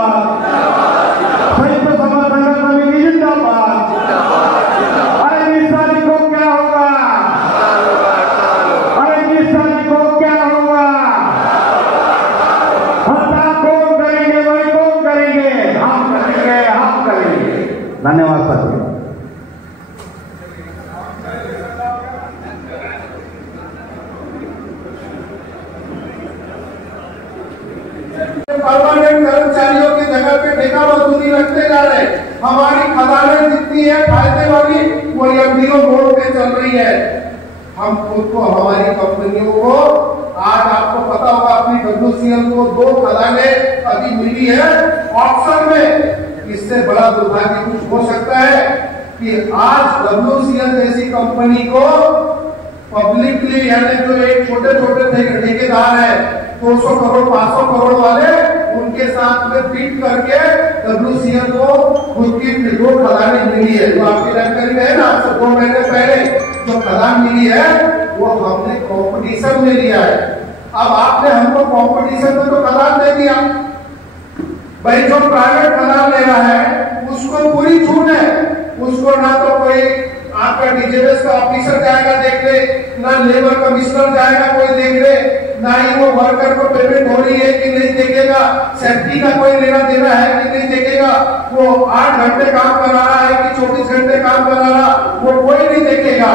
जिंदाबाद, संयुक्त समर्थन समिति जिंदाबाद। अरे 20 तारीख को क्या होगा? अरे 20 तारीख को क्या होगा? हड़ताल कौन करेंगे? वही कौन करेंगे? हम करेंगे, हम करेंगे। धन्यवाद सर। परमानेंट कर्मचारियों की जगह पे ठेका मजदूरी रखते जा रहे हैं। हमारी खदानें जितनी है फायदे वाली वो एमडीओ मोड पे चल रही है। हम खुद को हमारी कंपनियों को आज आपको पता होगा अपनी WCL को 2 खदानें अभी मिली है ऑप्शन में। इससे बड़ा दुर्भाग्य कुछ हो सकता है कि आज WCL जैसी कंपनी को पब्लिकली यानी जो एक छोटे छोटे ठेकेदार है 200 करोड़ 500 करोड़ वाले उनके साथ में फिट करके WCL को खुद की 2 खदानें मिली है। जो आपकी जानकारी में है ना, आपसे 2 महीने पहले जो खदान मिली है वो हमने कंपटीशन में लिया है। अब आपने हमको कंपटीशन में तो खदान दे दिया भाई, जो प्राइवेट खदान ले रहा है उसको पूरी छूट है। उसको ना तो कोई आपका डीजीएस का ऑफिसर जाएगा देख ले, ना लेबर कमिश्नर जाएगा कोई देख ले, ना ही वो वर्कर को पेमेंट हो रही है कि नहीं देखेगा, सेफ्टी का कोई लेना देना है कि नहीं देखेगा, वो 8 घंटे काम करा रहा है कि 24 घंटे काम करा रहा वो कोई नहीं देखेगा।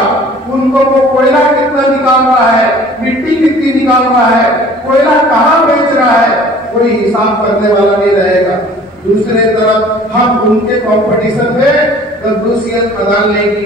उनको वो कोयला कितना निकाल रहा है, मिट्टी कितनी निकाल रहा है, कोयला कहाँ बेच रहा है, कोई हिसाब करने वाला नहीं रहेगा। दूसरे तरफ हम उनके कंपटीशन में WCL खदान लेगी।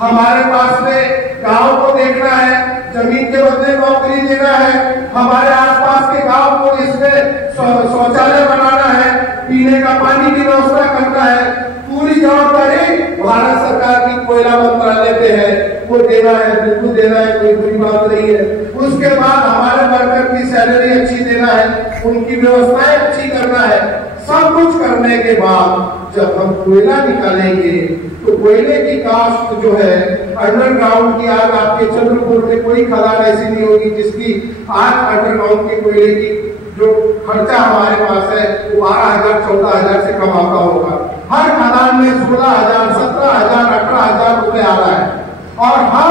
हमारे पास में गांव को देखना है, जमीन के बदले नौकरी देना है, हमारे आसपास के गांव को इसमें शौचालय बनाना है, पीने का पानी की व्यवस्था करना है। पूरी जवाबदारी भारत सरकार की कोयला मंत्रालय पे है, वो देना है, बिल्कुल देना है, कोई बुरी बात नहीं है। उसके बाद हमारे वर्कर की सैलरी अच्छी देना है, उनकी व्यवस्थाएं अच्छी करना है। सब कुछ करने के बाद जब हम कोयला निकालेंगे तो कोयले की कास्ट जो है अंडरग्राउंड की, आज आपके चंद्रपुर में कोई खदान ऐसी नहीं होगी जिसकी आज अंडरग्राउंड के कोयले की जो खर्चा हमारे पास है वो 12,000 14,000 से कम आता होगा। हर खदान में 16,000 17,000 18,000 रुपए आ रहा है और हम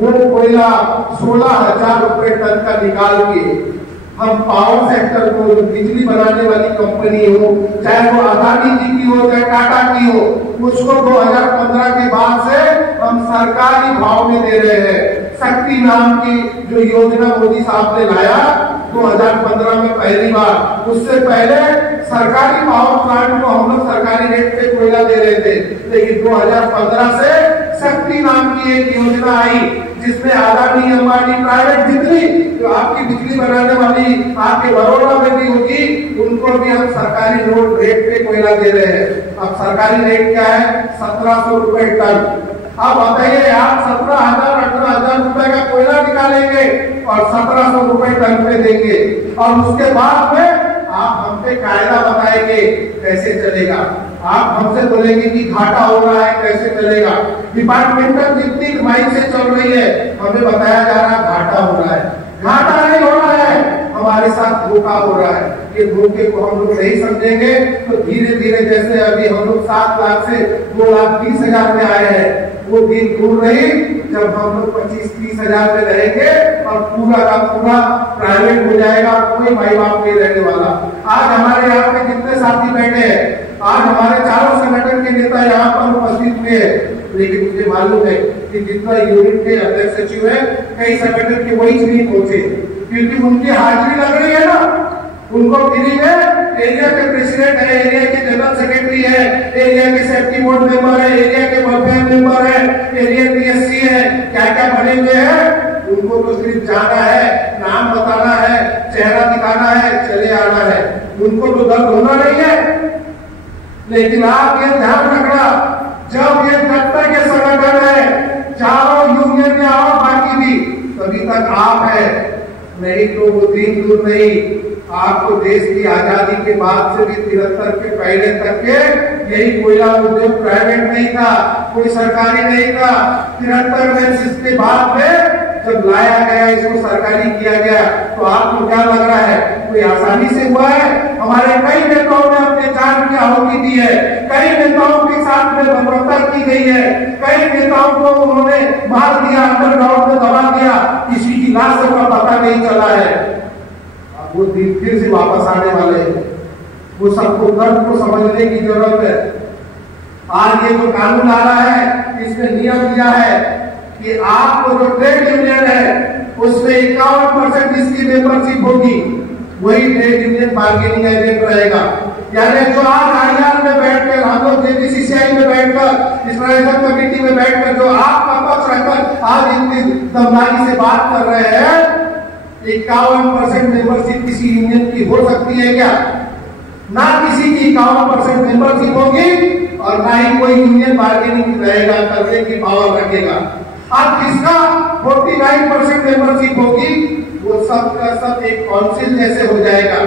वो कोयला 16,000 रुपए टन का निकाल के हम पावर सेक्टर को, जो बिजली बनाने वाली कंपनी हो, चाहे वो अदानी जी की हो चाहे टाटा की हो, उसको 2015 के बाद से हम सरकारी भाव में दे रहे हैं। शक्ति नाम की जो योजना मोदी साहब ने लाया 2015 में पहली बार, उससे पहले सरकारी पावर प्लांट को हम लोग सरकारी रेट पे कोयला दे रहे थे। लेकिन 2015 से शक्ति नाम की एक योजना आई जिसमें अदानी अंबानी प्राइवेट जितनी जो आपकी बिजली बनाने वाली आपके बड़ौदा में भी होगी उनको भी हम सरकारी रेट पे कोयला दे रहे हैं। अब सरकारी रेट क्या है? 1700 रुपए टन। अब बताइए आप 17,000 18,000 रुपए का कोयला निकालेंगे और 1700 रुपए टन पे देंगे और उसके बाद में आप हम पे कायदा बताएंगे कैसे चलेगा। आप हमसे बोलेंगे कि घाटा हो रहा है कैसे चलेगा। डिपार्टमेंटल जितनी कमाई से चल रही है हमें बताया जा रहा है घाटा हो रहा है। घाटा नहीं हो रहा है, हमारे साथ धोखा हो रहा है। ये धोखे को हम लोग नहीं समझेंगे तो धीरे धीरे जैसे अभी हम लोग 7 लाख से 2,20,000 में आए हैं, वो दिन दूर नहीं जब हम लोग 25-30 हजार में रहेंगे और पूरा का पूरा प्राइवेट हो जाएगा, कोई माई बाप नहीं रहने वाला। आज हमारे यहाँ पे जितने साथी बैठे हैं, आज हमारे चारों संगठन के नेता यहाँ पर उपस्थित हुए हैं, लेकिन मुझे मालूम है कि जितना यूनिट के अध्यक्ष सचिव है कई संगठन के वही नहीं पहुंचे, क्योंकि उनकी हाजिरी लग रही है ना। उनको फ्री में एरिया के प्रेसिडेंट है, एरिया के जनरल सेक्रेटरी है, एरिया के सेफ्टी बोर्ड मेंबर है, एरिया के वेलफेयर मेंबर है, एरिया PSC है, क्या क्या बने हुए हैं। उनको तो सिर्फ जाना है, नाम बताना है, चेहरा दिखाना है, चले आना है, उनको तो दर्द होना नहीं है। लेकिन आप ये ध्यान रखना, जब ये जनता के संगठन है, चारों यूनियन में आओ, बाकी भी तभी तक आप है, नहीं तो वो दिन दूर नहीं। आपको देश की आजादी के बाद से भी 73 के पहले तक के यही कोयला उद्योग प्राइवेट नहीं था, कोई सरकारी नहीं था। 73 में इसके बाद में जब लाया गया, इसको सरकारी किया गया, तो आपको क्या लग रहा है कोई आसानी से हुआ है? हमारे कई नेताओं ने अपने गई है। कई नेताओं को उन्होंने मार दिया, अंडरग्राउंड में दबा दिया, किसी की लाशों का पता नहीं चला है। अब वो दिन फिर से वापस आने वाले हैं। वो सबको दर्द को समझने की जरूरत है। आज ये जो कानून आ रहा है, इसमें नियम दिया है कि आपको जो ट्रेड यूनियन है उसमें 51% इसकी मेंबरशिप होगी, वही ट्रेड यूनियन बार्गेनिंग एजेंट रहेगा। यानी जो आज आईआर में बैठकर, हम लोग जेपीसीसीआई में बैठकर, स्ट्रेटेजिक कमेटी में बैठकर जो आपका पक्ष रखकर आज इतनी दमदारी से बात कर रहे हैं, 51% मेंबरशिप किसी यूनियन की हो सकती है क्या? ना किसी की 51% मेंबरशिप होगी और ना ही कोई यूनियन बार्गेनिंग रहेगा, करने की पावर रखेगा। अब जिसका 49% मेंबरशिप होगी, वो सब का सब एक काउंसिल जैसे हो जाएगा।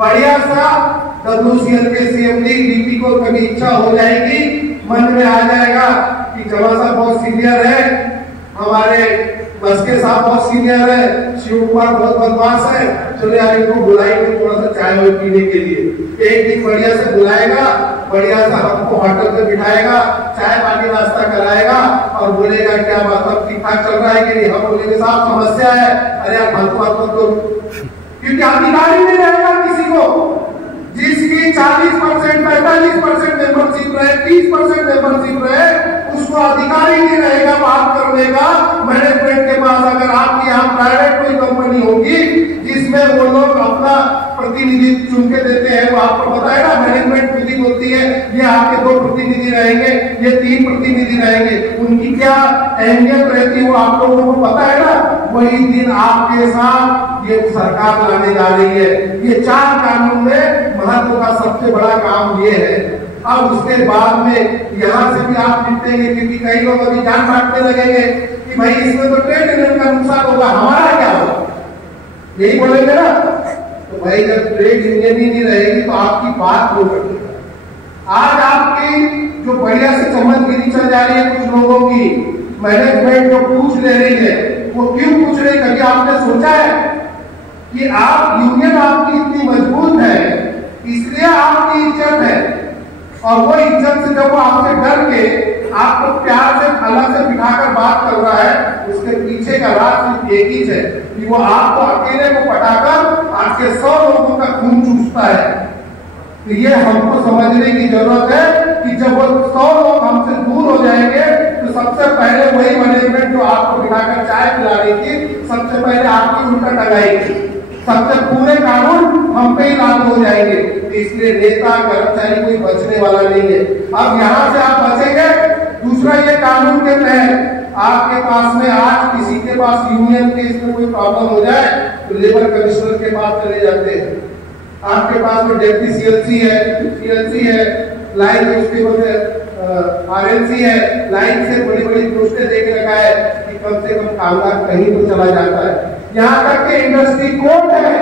बढ़िया सा WCL के CMD DP को कभी इच्छा हो जाएगी, मन में आ जाएगा कि जमा साहब बहुत सीनियर है, हमारे बस्के साहब बहुत सीनियर है, शिव कुमार बहुत बदमाश है, चलो यार इनको बुलाएंगे थोड़ा सा चाय वाय पीने के लिए। एक दिन बढ़िया से बुलाएगा, बढ़िया सा हमको होटल पे बिठाएगा, चाय पानी नाश्ता कराएगा और बोलेगा क्या बात अब ठीक ठाक चल रहा है कि नहीं? हम बोलेंगे साहब समस्या है, अरे यार फालतू बात मत करो, क्योंकि अधिकार ही नहीं रहेगा किसी को। जिसकी 40%, 45% मेंबरशिप रहे, 30% मेंबरशिप रहे, उसको अधिकार ही नहीं रहेगा बात करने का मैनेजमेंट के पास। अगर आपकी यहाँ प्राइवेट कोई कंपनी होगी जिसमें वो लोग अपना प्रतिनिधि चुन के देते हैं, वो आपको पता है ना, मैनेजमेंट मीटिंग होती है, ये आपके 2 प्रतिनिधि रहेंगे, ये 3 प्रतिनिधि रहेंगे, उनकी क्या अहमियत रहती है वो आप लोगों को पता है ना। वही दिन आपके साथ ये सरकार लाने जा रही है। ये 4 कानून में महत्व का सबसे बड़ा काम ये है। अब उसके बाद में यहाँ से भी आप निपटेंगे, क्योंकि कई लोग अभी जान बांटने लगेंगे कि भाई इसमें तो ट्रेड यूनियन का नुकसान होगा, हमारा क्या होगा, यही बोलेंगे ना। तो भाई जब ट्रेड यूनियन ही नहीं रहेगी तो आपकी बात हो सकती है। आज आपकी जो बढ़िया से चमनगिरी चल जा रही है कुछ लोगों की, मैनेजमेंट जो पूछ ले रही है, वो क्यों पूछ रही है? कभी आपने सोचा है कि आप यूनियन आपकी इतनी मजबूत है, इसलिए आपकी इज्जत है, और वो इज्जत से जब वो आपसे डर के आपको प्यार से अलग से बिठाकर बात कर रहा है, उसके पीछे का राज सिर्फ एक ही है कि वो आपको अकेले को पटाकर आपके 100 लोगों का खून चूसता है। तो ये हमको समझने की जरूरत है कि जब वो 100 लोग हमसे दूर हो जाएंगे तो सबसे पहले वही मैनेजमेंट जो आपको बिठाकर चाय पिला रही थी, सबसे पहले आपकी उल्टा टंगाएगी, सबसे पूरे कानून हम पे ही लागू हो जाएंगे। इसलिए नेता कर्मचारी कोई बचने वाला नहीं है। अब यहाँ से आप बचेंगे। दूसरा, ये कानून के तहत आपके पास में आज किसी के पास यूनियन के इसमें कोई प्रॉब्लम हो जाए तो लेबर कमिश्नर के पास चले जाते हैं। आपके पास में डेप्टी CLC है, लाइन उसके बाद RLC है, लाइन से बड़ी बड़ी पोस्टें दे के रखा है कि कम से कम कामगार कहीं तो चला जाता है। यहाँ तक के इंडस्ट्री कोड है,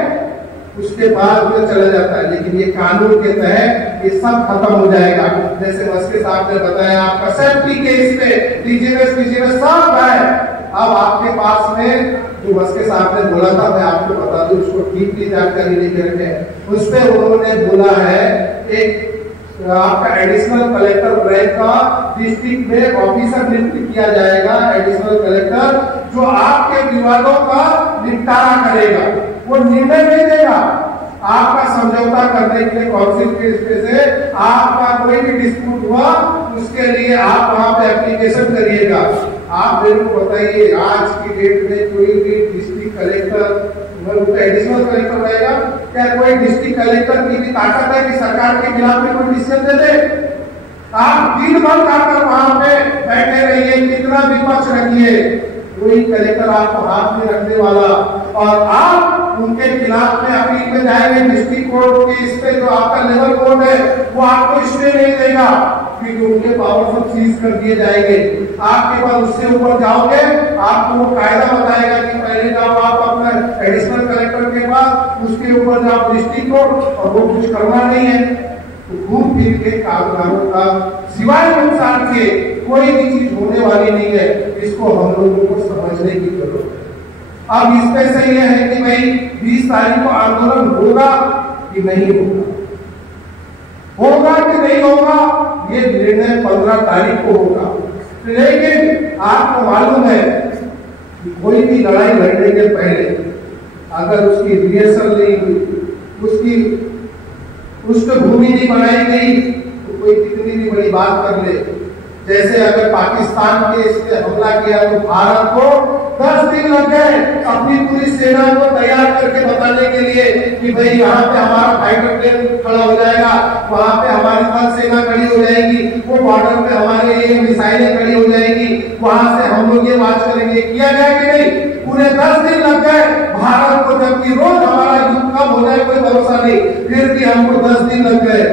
उसके बाद में चला जाता है। लेकिन ये कानून के तहत ये सब खत्म हो जाएगा। जैसे मस्के साहब ने बताया, आपका सेफ्टी केस पे DGS सब है। अब आपके पास में जो मस्के साहब ने बोला था, मैं आपको बता दूं, उसको ठीक की जानकारी लेके रखे। उस पर उन्होंने बोला है एक आपका एडिशनल कलेक्टर रैंक का डिस्ट्रिक्ट में ऑफिसर नियुक्त किया जाएगा, एडिशनल कलेक्टर, जो आपके विवादों का निपटारा करेगा। वो निर्णय नहीं देगा, आपका समझौता करने के लिए काउंसिल के स्तर से आपका कोई भी डिस्प्यूट हुआ उसके लिए आप वहां पे एप्लीकेशन करिएगा। आप मेरे को बताइए, आज की डेट में कोई भी डिस्ट्रिक्ट कलेक्टर एडिशनल कलेक्टर रहेगा क्या? कोई डिस्ट्रिक्ट कलेक्टर की भी ताकत है कि सरकार के खिलाफ में कोई डिसीजन दे दे? आप दिन भर जाकर वहां पे बैठे रहिए, कितना विपक्ष रखिए, कोई कलेक्टर आपको हाथ में रखने वाला, और आप उनके खिलाफ में अपील में जाएंगे डिस्ट्रिक्ट कोर्ट के इस पे जो आपका लेवल कोर्ट है वो आपको स्टे नहीं देगा, क्योंकि उनके पावर सब सीज कर दिए जाएंगे। आपके पास उससे ऊपर जाओगे, आपको वो कायदा बताएगा कि पहले जाओ आप अपना एडिशनल कलेक्टर के पास, उसके ऊपर जाओ डिस्ट्रिक्ट कोर्ट, और वो कुछ करना नहीं है। तो घूम फिर के कामगारों का सिवाय नुकसान के कोई भी चीज होने वाली नहीं है। इसको हम लोगों को समझने की जरूरत है। अब इसमें से यह है कि भाई 20 तारीख को आंदोलन होगा कि नहीं होगा, होगा कि नहीं होगा, ये निर्णय 15 तारीख को होगा। लेकिन आपको मालूम है कि कोई भी लड़ाई लड़ने के पहले अगर उसकी रिहर्सल नहीं हुई, उसकी पृष्ठभूमि नहीं बनाई गई, तो कोई कितनी भी बड़ी बात कर ले। जैसे अगर पाकिस्तान के इस पे हमला किया तो भारत को 10 दिन लग गए अपनी पूरी सेना को तैयार करके बताने के लिए कि भाई यहाँ पे हमारा फाइटर प्लेन खड़ा हो जाएगा, वहां पे हमारी थल सेना खड़ी हो जाएगी, वो बॉर्डर पे हमारे ये मिसाइलें खड़ी हो जाएगी, वहां से हम लोग ये मार्च करेंगे। किया गया कि नहीं? पूरे 10 दिन लग गए भारत को, जबकि रोज हमारा युद्ध कब हो जाए कोई भरोसा नहीं, फिर भी हमको 10 दिन लग गए।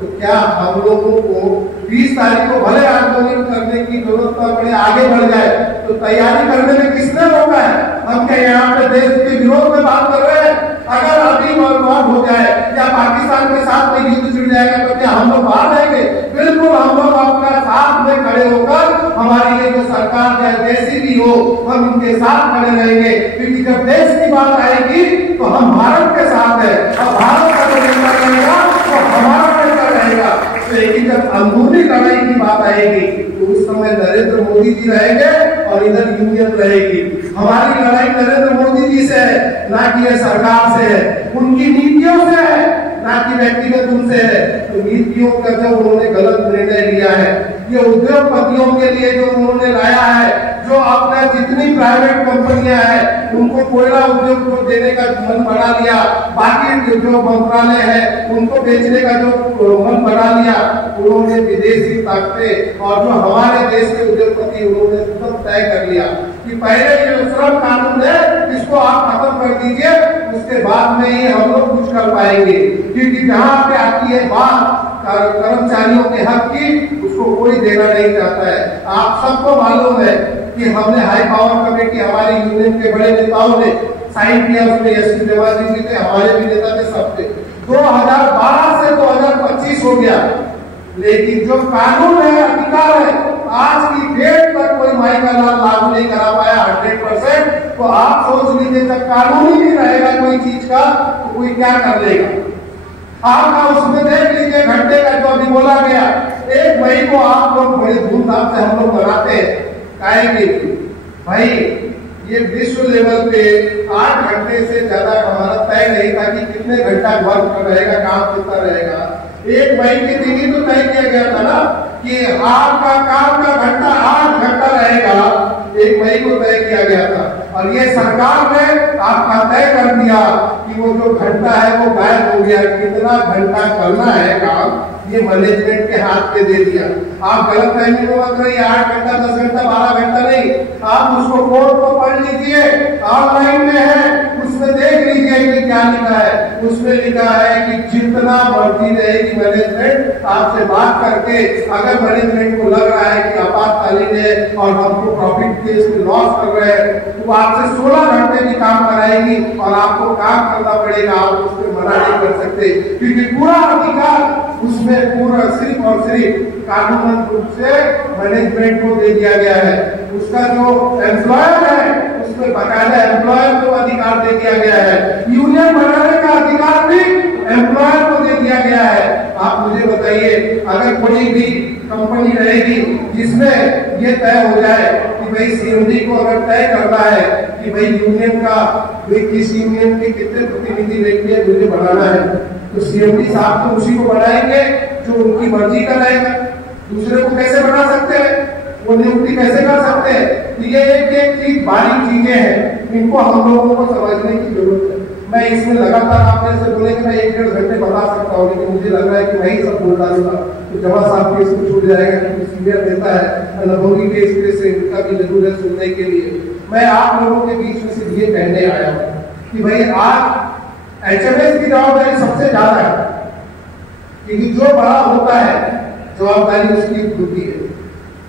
तो क्या हम लोगों को 20 तारीख को भले आंदोलन करने की जरूरत पड़े, आगे बढ़ जाए, तो तैयारी करने में किसने रोका है? हम क्या यहाँ पे देश के विरोध में बात कर रहे हैं? अगर अभी बर्बाद हो जाए या पाकिस्तान के साथ में युद्ध छिड़ जाएगा तो क्या हम लोग बाहर जाएंगे? बिल्कुल, हम लोग अपना साथ में खड़े होकर हमारी ये जो सरकार है जैसी भी हो, हम इनके साथ खड़े रहेंगे, क्योंकि जब देश की बात आएगी तो हम भारत के साथ है और भारत का जो नेता रहेगा तो हमारा नेता रहेगा। लेकिन जब अंदरूनी लड़ाई की बात आएगी तो उस समय नरेंद्र मोदी जी रहेंगे और इधर यूनियन रहेगी। हमारी लड़ाई नरेंद्र मोदी जी से है, ना कि ये सरकार से है, उनकी नीतियों से है, ना कि व्यक्तिगत उनसे है। तो नीतियों का जो उन्होंने गलत निर्णय लिया है, ये उद्योगपतियों के लिए जो उन्होंने लाया है, जो अपने जितनी प्राइवेट कंपनियां हैं उनको कोयला उद्योग को देने का मन बढ़ा लिया, बाकी जो मंत्रालय है उनको बेचने का जो मन बढ़ा लिया, उन्होंने विदेशी ताकतें और जो हमारे देश के उद्योगपति उन्होंने सब तय कर लिया कि पहले ये श्रम कानून है इसको आप खत्म कर दीजिए, उसके बाद में ही हम लोग कुछ कर पाएंगे। क्योंकि जहाँ पे आती है बात कर्मचारियों के हक की, उसको कोई देना नहीं चाहता है। आप सबको मालूम है कि हमने हाई पावर कमेटी, हमारी यूनियन के बड़े नेताओं ने साइन किया, उसमें यशवी देवाजी जी थे, हमारे भी नेता थे, सब थे। 2012 से 2025 हो गया, लेकिन जो कानून है, अधिकार है, आज की डेट तक कोई माई का लाल लागू नहीं करा पाया 100%। तो आप सोच लीजिए, जब कानून ही नहीं रहेगा कोई चीज का तो कोई क्या कर लेगा? आपका उसमें देख लीजिए घंटे का जो अभी बोला गया, 1 मई को आप लोग बड़े धूमधाम से हम लोग मनाते हैं, आएंगे भाई। ये विश्व लेवल पे 8 घंटे से ज्यादा हमारा तय नहीं था कि कितने घंटा वर्क रहेगा, काम कितना रहेगा। 1 मई के दिन ही तो तय किया गया था ना कि आपका काम का घंटा 8 घंटा रहेगा, 1 मई को तय किया गया था। और ये सरकार ने आपका तय कर दिया कि वो जो घंटा है वो गायब हो गया, कितना घंटा करना है काम ये मैनेजमेंट के हाथ पे दे दिया। आप गलत फहमी में मत रहिए, 8 घंटा 10 घंटा 12 घंटा नहीं, आप उसको कोर्ट को पढ़ लीजिए, ऑनलाइन में है, उसमें देख लीजिए कि क्या लिखा है। उसमें लिखा है कि जितना बढ़ती रहेगी मैनेजमेंट आपसे बात करके, अगर मैनेजमेंट को लग रहा है कि आपातकालीन है और हमको प्रॉफिट के इसमें लॉस कर रहे हैं, तो आपसे 16 घंटे भी काम कराएगी और आपको काम करना पड़ेगा, आप उस पर मना नहीं कर सकते, क्योंकि पूरा अधिकार उसमें पूरा सिर्फ और सिर्फ कानूनन रूप से मैनेजमेंट को दे दिया गया है। उसका जो एम्प्लॉयर है उसमें बकायदा एम्प्लॉयर को अधिकार दे दिया गया है, यूनियन बनाने का अधिकार भी एम्प्लॉयर को दे दिया गया है। आप मुझे बताइए, अगर कोई भी कंपनी रहेगी जिसमें ये तय हो जाए कि भाई सीएमडी को अगर तय करना है कि भाई यूनियन का किस यूनियन के कितने प्रतिनिधि रहेंगे मुझे बनाना है, तो सीएमडी साहब तो उसी को बनाएंगे जो उनकी मर्जी का रहेगा। दूसरे को कैसे बना सकते हैं, वो नियुक्ति कैसे कर सकते हैं? तो ये एक चीज बारीक चीजें हैं, इनको हम लोगों को समझने की जरूरत है। मैं इसमें लगातार आपने से बोले कि मैं 1-1.5 घंटे बता सकता हूँ, लेकिन मुझे लग रहा है कि वही सब बोलता रहूंगा तो जवाब साहब के इसको छूट जाएगा, क्योंकि सीनियर नेता है, अनुभवी के इसके से इनका भी जरूरत सुनने के लिए। मैं आप लोगों के बीच में सिर्फ ये कहने आया हूँ कि भाई आज HMS की जवाबदारी सबसे ज्यादा है, क्योंकि जो बड़ा होता है जवाबदारी उसकी होती है।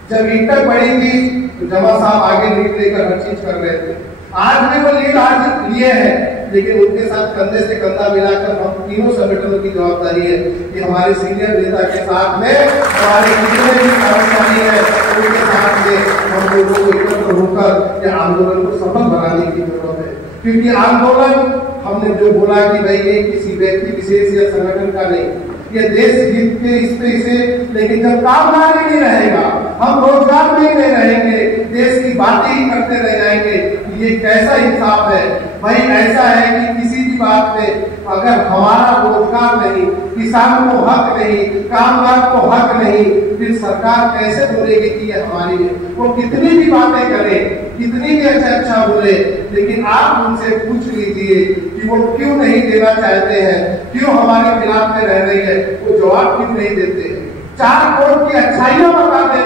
जब इंटर पड़ी थी तो जवा साहब आगे लीड लेकर हर चीज कर रहे थे, आज भी वो लीड आज लिए हैं, लेकिन उनके साथ कंधे से कंधा मिलाकर हम तीनों संगठनों की जवाबदारी है कि हमारे सीनियर नेता के साथ में हमारे जितने भी कर्मचारी है उनके साथ में हम लोगों को एकत्र होकर यह आंदोलन को सफल बनाने की जरूरत है। क्योंकि आंदोलन हमने जो बोला कि भाई ये किसी व्यक्ति विशेष या संगठन का नहीं, ये देश हित के इस पे इसे, लेकिन जब कामगार नहीं रहेगा, हम रोजगार में ही नहीं रहेंगे, देश की बातें ही करते रह जाएंगे। ये कैसा इंसाफ है भाई? ऐसा है कि किसी भी बात में अगर हमारा रोजगार नहीं, किसान को हक नहीं, कामगार को हक नहीं, फिर सरकार कैसे बोलेगी कि ये हमारी है? वो कितनी भी बातें करे, कितनी भी अच्छा बोले, लेकिन आप उनसे पूछ लीजिए कि वो क्यों नहीं देना चाहते हैं, क्यों हमारे खिलाफ में रह रही है, वो जवाब क्यों नहीं देते? 4 करोड़ की अच्छाइयां बता दे,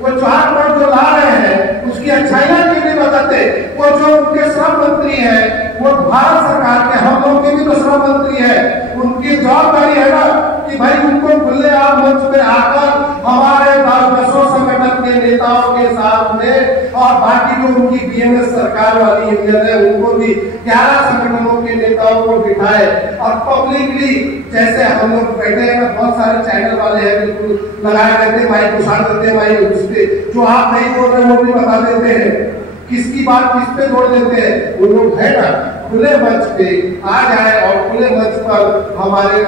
वो 4 करोड़ जो ला रहे हैं उसकी अच्छाइयां क्यों नहीं बताते? वो जो उनके श्रम मंत्री है, वो भारत सरकार के, हम लोग के भी तो श्रम मंत्री है, उनकी जवाबदारी है ना कि भाई उनको खुले आम मंच पे आकर हमारे दसों संगठन के नेताओं के साथ में और बाकी जो उनकी बीएमएस सरकार वाली यूनियन है उनको भी 11 संगठनों के नेताओं को बिठाए और पब्लिकली, जैसे हम लोग बैठे हैं ना, बहुत सारे चैनल वाले हैं बिल्कुल लगाए रहते हैं, माइक उछाल देते हैं, माइक उसके जो आप नहीं बोल रहे वो भी बता देते हैं, किसकी बात किस पे जोड़ देते हैं। वो लोग है ना, खुले मंच पे आ जाए और खुले मंच पर हमारे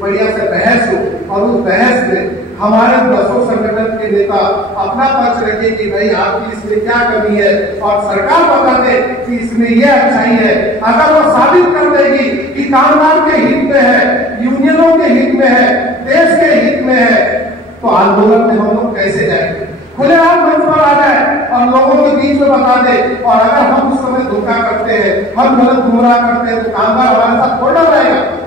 बढ़िया से बहस हो और उस बहस में हमारे 10 संगठन के नेता अपना पक्ष रखे कि भाई आपकी इसमें क्या कमी है और सरकार बता दे कि इसमें यह अच्छाई है। अगर वो साबित कर देगी कि कामगार के हित में है, यूनियनों के हित में है, देश के हित में है, तो आंदोलन में हम लोग कैसे जाएंगे? खुलेआम मंच पर आ जाए और लोगों के बीच में बता दे। और अगर हम उस समय धोखा करते हैं, हम गलत गुमराह करते हैं, तो कामगार हमारे साथ थोड़ा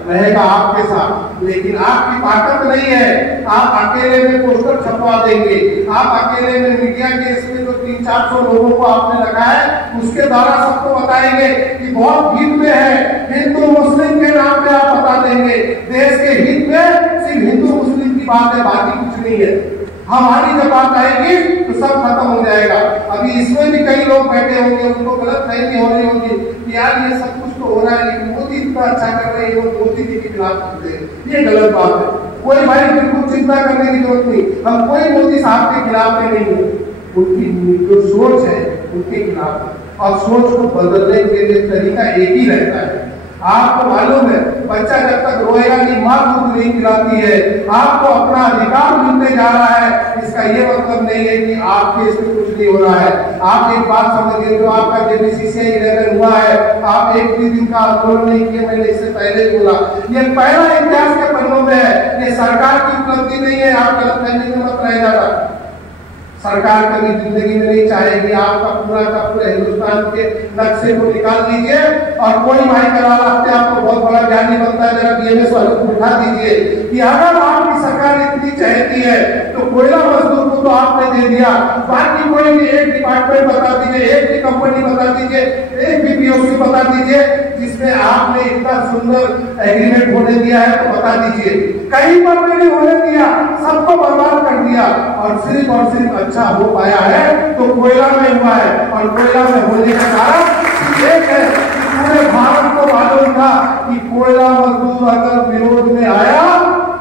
रहेगा आपके साथ, लेकिन आपकी ताकत नहीं है। आप अकेले में पोस्टर छपवा देंगे, आप अकेले में मीडिया के इसमें जो 300-400 लोगों को आपने रखा है उसके द्वारा सबको बताएंगे कि बहुत हित में है, हिंदू मुस्लिम के नाम पे आप बता देंगे। देश के हित में सिर्फ हिंदू मुस्लिम की बात है, बाकी कुछ नहीं है। हमारी जब बात आएगी तो सब खत्म हो जाएगा। अभी इसमें भी कई लोग बैठे होंगे, उनको गलत फहमी हो रही होगी कि यार ये सब कुछ तो हो रहा है, लेकिन मोदी इतना अच्छा कर रहे हैं, लोग मोदी जी के खिलाफ करते हैं, ये गलत बात है। कोई भाई बिल्कुल चिंता करने की जरूरत नहीं, हम कोई मोदी साहब के खिलाफ में नहीं है, उनकी जो सोच है उनके खिलाफ है, और सोच को बदलने के लिए तरीका एक ही रहता है। आपको मालूम है, बच्चा जब तक रोएगा नहीं, माँ दूध नहीं पिलाती है। आपको अपना अधिकार मिलने जा रहा है, इसका ये मतलब नहीं है कि आपके इसमें कुछ नहीं हो रहा है। आप एक बात समझिए, जो आपका JBCCI 11 हुआ है, आप एक भी दिन का आंदोलन नहीं किए, मैंने इससे पहले बोला, ये पहला इतिहास के पन्नों में है, ये सरकार की उपलब्धि नहीं है। आप गलतफहमी में मत रह जाना। सरकार कभी जिंदगी में नहीं चाहेगी आपका पूरा का पूरा हिंदुस्तान के नक्शे को निकाल दीजिए और कोई भाई करा अपने आप को बहुत बड़ा ज्ञानी बनता है, जरा बीएमएस वालों को उठा दीजिए कि अगर आपकी सरकार इतनी चाहती है तो कोयला मजदूर को तो आपने दे दिया, बाकी कोई भी एक डिपार्टमेंट बता दीजिए, एक भी कंपनी बता दीजिए, एक भी POC बता दीजिए जिसमें आपने इतना सुंदर एग्रीमेंट होने दिया है, तो बता दीजिए। कहीं पर भी नहीं होने दिया, सबको बर्बाद कर दिया और सिर्फ अच्छा हो पाया है तो कोयला में हुआ है। और कोयला में होने का कारण एक है कि पूरे भारत को मालूम था कि कोयला मजदूर अगर विरोध में आया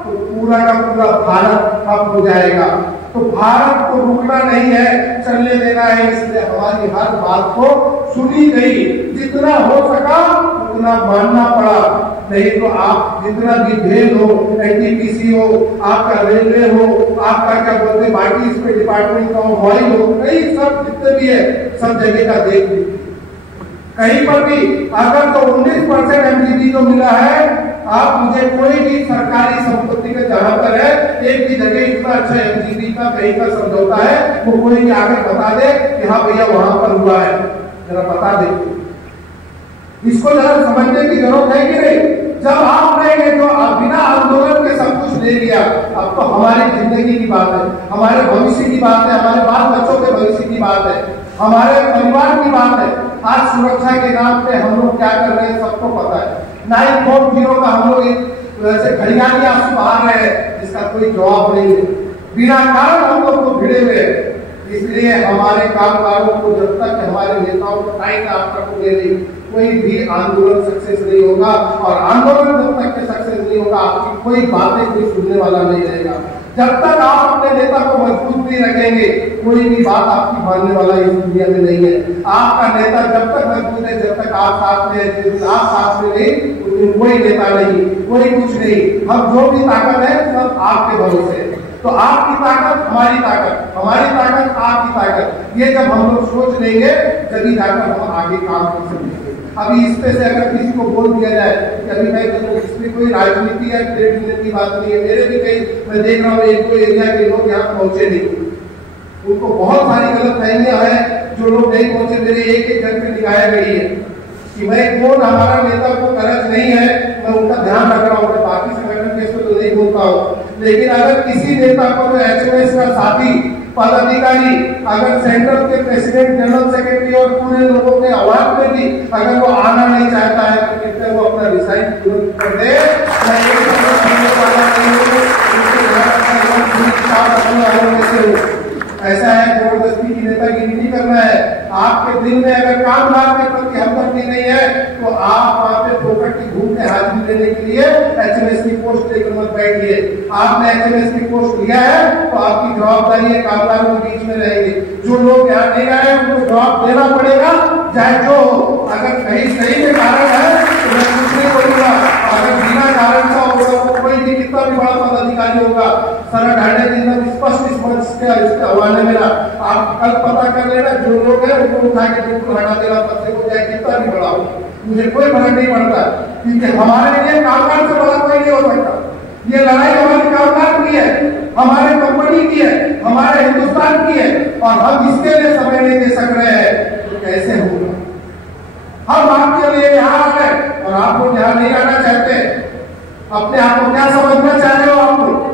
तो पूरा का पूरा भारत ठप हो जाएगा। तो भारत को रुकना नहीं है, चलने देना है। इसलिए हमारी हर बात को सुनी गई, जितना हो सका उतना मानना पड़ा। नहीं तो आप जितना भी भेल हो, NTPC हो, आपका रेलवे हो, आपका क्या बोलते हैं बाकी इसमें डिपार्टमेंट का ऑयल हो, कई सब जितने भी है सब जगह का देख लीजिए। कहीं पर भी अगर तो 19% MGB जो मिला है, आप मुझे कोई भी सरकारी संपत्ति का जहां पर है एक भी जगह इतना अच्छा MGB का कहीं का समझौता है, वो कोई भी आगे बता दे कि हाँ भैया वहां पर हुआ है, जरा बता दे। इसको जरा समझने की जरूरत है कि नहीं? जब आपने ये जो बिना आंदोलन के सब कुछ ले लिया, अब तो हमारी जिंदगी की बात है, हमारे भविष्य की बात है, हमारे बाल बच्चों के भविष्य की बात है, हमारे परिवार की बात है। आज सुरक्षा के नाम पे हम लोग क्या कर रहे हैं सबको पता है। 940 का हम लोग वैसे घड़ियालियां सुधार रहे हैं, जिसका कोई जवाब नहीं है, बिना कारण हम लोग को भिड़े हुए हैं। इसलिए हमारे कामगारों को जब तक हमारे नेताओं को टाइट आफ्टर को दे नहीं, कोई भी आंदोलन सक्सेस नहीं होगा। और आंदोलन जब तक के सक्सेस नहीं होगा, आपकी कोई बातें कोई सुनने वाला नहीं रहेगा। जब तक आप अपने नेता को मजबूत नहीं रखेंगे, कोई भी बात आपकी मानने वाला इस दुनिया में नहीं है। आपका नेता जब तक मजबूत है, जब तक आप साथ में हैं, जिस आप साथ में नहीं, उस दिन कोई नेता नहीं, कोई कुछ नहीं। हम जो भी ताकत है सब आपके भरोसे है। तो आपकी ताकत हमारी ताकत, हमारी ताकत आपकी ताकत, ये जब हम लोग सोच लेंगे तभी जाकर हम आगे काम कर सकेंगे। अभी इस पे से अगर किसी को बोल दिया जाए कि अभी मैं तो इसमें कोई राजनीति या ट्रेड यूनियन की बात नहीं है, मेरे भी कई मैं देख रहा हूँ एक दो एरिया के लोग यहाँ पहुंचे नहीं, उनको बहुत सारी गलतफहमियां हैं, जो लोग नहीं पहुंचे मेरे एक एक घर पे दिखाया गई है कि मैं कौन हमारा नेता को गरज नहीं है, मैं उनका ध्यान रख रहा हूँ, मैं बाकी संगठन के इसको तो नहीं बोलता हूँ। लेकिन अगर किसी नेता को जो एचएमएस का साथी पदाधिकारी अगर सेंट्रल के प्रेसिडेंट, जनरल सेक्रेटरी और पूरे लोगों के आवाज में भी अगर वो आना नहीं चाहता है तो कहते वो अपना रिसाइन तुरंत कर दे। ऐसा है, जबरदस्ती की नेतागिरी नहीं करना है। आपके दिल में अगर कामगार के प्रति हमदर्दी नहीं है तो आप वहां पे फोकट की घूम के हाजिरी देने के लिए एचएमएस की पोस्ट लेकर मत बैठिए। आपने एचएमएस की पोस्ट लिया है तो आपकी जवाबदारी है कामगारों के बीच में रहेगी। जो लोग यहाँ नहीं आए उनको जवाब देना पड़ेगा, चाहे जो हो। अगर कहीं सही में कारण है तो मैं कुछ नहीं बोलूंगा, अगर बिना कारण का होगा तो कोई भी कितना भी बड़ा पदाधिकारी होगा सारा ढाढ़े दिन में स्पष्ट इसके हवाले में आप कल पता कर लेना, जो लोग हैं उनको उठा के बिल्कुल हटा देना पद से, हो जाए कितना भी बड़ा हो, मुझे कोई फर्क नहीं पड़ता, क्योंकि हमारे लिए कामगार से बड़ा कोई नहीं हो सकता। ये लड़ाई हमारी कामगार की है, हमारे कंपनी की है, हमारे हिंदुस्तान की है, और हम इसके लिए समय नहीं दे सक रहे हैं तो कैसे होगा। हम आपके लिए यहाँ आ गए और आप लोग यहाँ नहीं आना चाहते, अपने आप को क्या समझना चाह रहे हो आप लोग।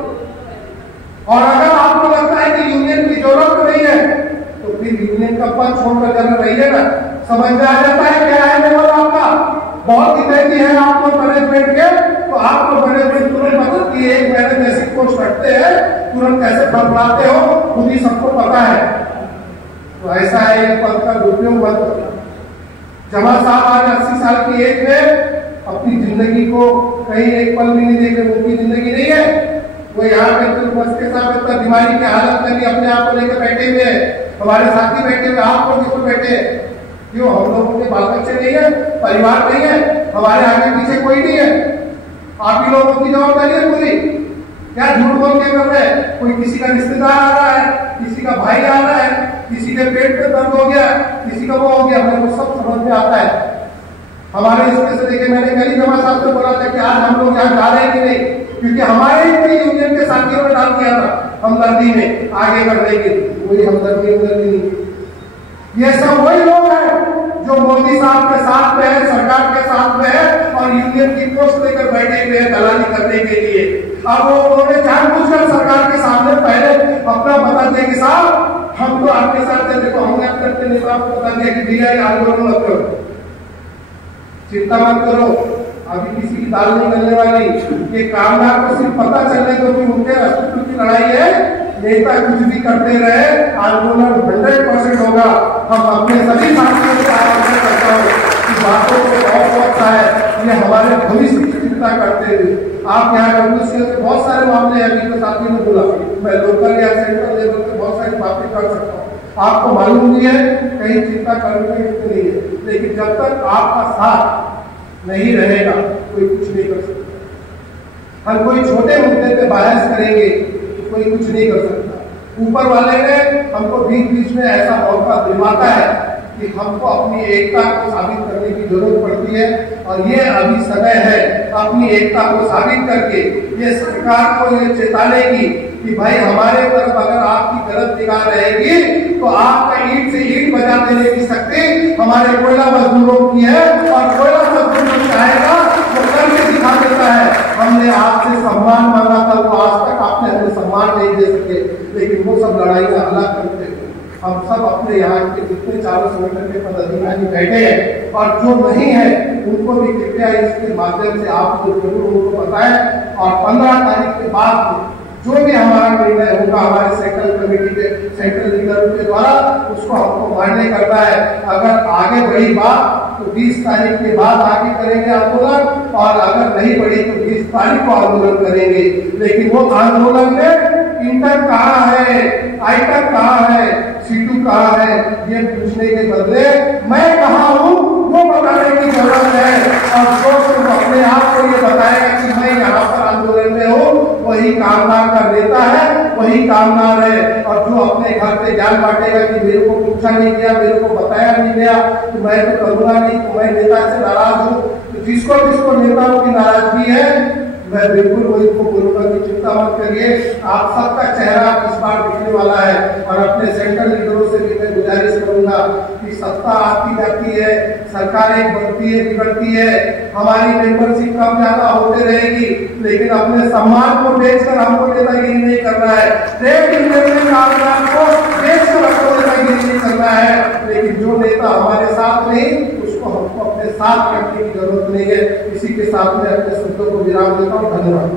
और अगर आपको लगता है कि यूनियन की जरूरत नहीं है तो फिर यूनियन का पद छोड़कर जरूर रहिएगा। समझ में आ जाता है क्या है लेवल आपका, बहुत हितैषी है आप लोग मैनेजमेंट के, तो आप लोग मैनेजमेंट तुरंत बदल की एक मैंने ऐसी पोस्ट रखते हैं, तुरंत कैसे बदलाते हो खुद ही सबको पता है। तो ऐसा है, एक पद का दुरुपयोग मत करो। जमाल साहब आज 80 साल की एज में अपनी जिंदगी को कहीं एक पल भी नहीं देखे, उनकी जिंदगी नहीं है, वो यहाँ पे तो बस के साथ इतना बीमारी की हालत में भी अपने आप को लेकर बैठे हुए हैं, हमारे साथी बैठे हुए, आप लोग किसको बैठे हैं, क्यों हम लोगों के बाल बच्चे नहीं है, परिवार नहीं है, हमारे आगे पीछे कोई नहीं है, आप ही लोगों की जवाबदारी है पूरी। क्या झूठ बोल के कर रहे हैं, कोई किसी का रिश्तेदार आ रहा है, किसी का भाई आ रहा है, किसी के पेट में दर्द हो गया, किसी का वो हो गया, मेरे को सब समझ में आता है। हमारे इसमें से देखिए, मैंने कल जमा साहब से बोला था कि आज हम लोग यहाँ जा रहे हैं कि नहीं, क्योंकि हमारे ही यूनियन के साथियों ने डाल दिया था हमदर्दी में आगे बढ़ने के लिए, वही हमदर्दी नहीं। ये सब वही लोग हैं जो मोदी साहब के साथ में है, सरकार के साथ में है और यूनियन की पोस्ट लेकर बैठे हुए हैं दलाली करने के लिए। अब वो उन्होंने जानबूझकर सरकार के सामने पहले अपना बता दिया कि साहब हम तो आपके साथ है, देखो हमने अपने नेताओं को बता दिया कि दिया आंदोलन मत करो, चिंता मत करो, अभी किसी की दाल नहीं करने वाली। ये कामगार को सिर्फ पता चलने को कि उनके अस्तित्व की लड़ाई है, नेता कुछ भी करते रहे, आंदोलन 100% होगा। हम अपने सभी साथियों से आग्रह करता हूँ कि बातों को बहुत है, ये हमारे भविष्य की चिंता करते हुए आप यहाँ कम्युनिस्ट के बहुत सारे मामले हैं, अभी तो साथियों ने बोला मैं लोकल या सेंट्रल लेवल पे बहुत सारी बातें कर सकता हूँ, आपको मालूम नहीं है, कहीं चिंता करने की नहीं है, लेकिन जब तक आपका साथ नहीं रहेगा कोई कुछ नहीं कर सकता। हम कोई छोटे मुद्दे पे बहस करेंगे तो कोई कुछ नहीं कर सकता। ऊपर वाले ने हमको बीच बीच में ऐसा मौका दिलवाता है कि हमको अपनी एकता को साबित करने की जरूरत पड़ती है, और ये अभी समय है अपनी एकता को साबित करके ये सरकार को ये चेताने की कि भाई हमारे तरफ अगर आपकी गलत निगाह रहेगी तो आपका ईंट से ईंट बजा देने की शक्ति हमारे कोयला मजदूरों की है, और कोयला मजदूर जो चाहेगा वो करके दिखा देता है। हमने आपसे सम्मान मांगा था, वो आज तक आपने हमें सम्मान नहीं दे सके, लेकिन वो सब लड़ाई में अलग करते हैं। हम सब अपने यहाँ के जितने चारों संगठन के पदाधिकारी बैठे हैं और जो नहीं है उनको भी कृपया इसके माध्यम से आप जरूर उनको बताएं, और 15 तारीख के बाद जो भी हमारा निर्णय होगा हमारे सेंट्रल कमेटी के सेंट्रल लीडर के द्वारा उसको हमको मान्य करना है। अगर आगे बढ़ी बात तो 20 तारीख के बाद आगे करेंगे आंदोलन, और अगर नहीं बढ़ी तो 20 तारीख को आंदोलन करेंगे। लेकिन वो आंदोलन में इंटर कहाँ है, आईटक कहाँ है, सीटू कहाँ है, ये पूछने के बदले मैं कहाँ हूँ वो बताने की जरूरत है। और जो अपने आप को ये बताएगा कि मैं यहाँ पर आंदोलन में हूँ वही वही कामगार का नेता है, वही कामगार है। और जो अपने घर पे ज्ञान बांटेगा कि मेरे को पूछा नहीं गया, मेरे को बताया नहीं गया, तो मैं तो करूंगा नहीं, तो मैं नेता से नाराज हूँ। तो जिसको जिसको नेताओं की नाराजगी है, मैं बिल्कुल वही को बोलूंगा कि चिंता मत करिए, आप सबका चेहरा इस बार दिखने वाला है। और अपने सेंट्रल लीडरों से भी मैं गुजारिश करूंगा कि सत्ता आती जाती है, सरकारें बनती है बिगड़ती है, हमारी मेंबरशिप कम ज्यादा होते रहेगी, लेकिन अपने सम्मान को बेचकर हमको नेतागिरी नहीं करना है। ट्रेड यूनियन कामगार को बेचकर हमको नेतागिरी नहीं करना है। लेकिन जो नेता हमारे साथ नहीं, उसको हमको अपने साथ रखने की जरूरत नहीं है। इसी के साथ में अपने शब्दों को विराम देता हूँ। धन्यवाद।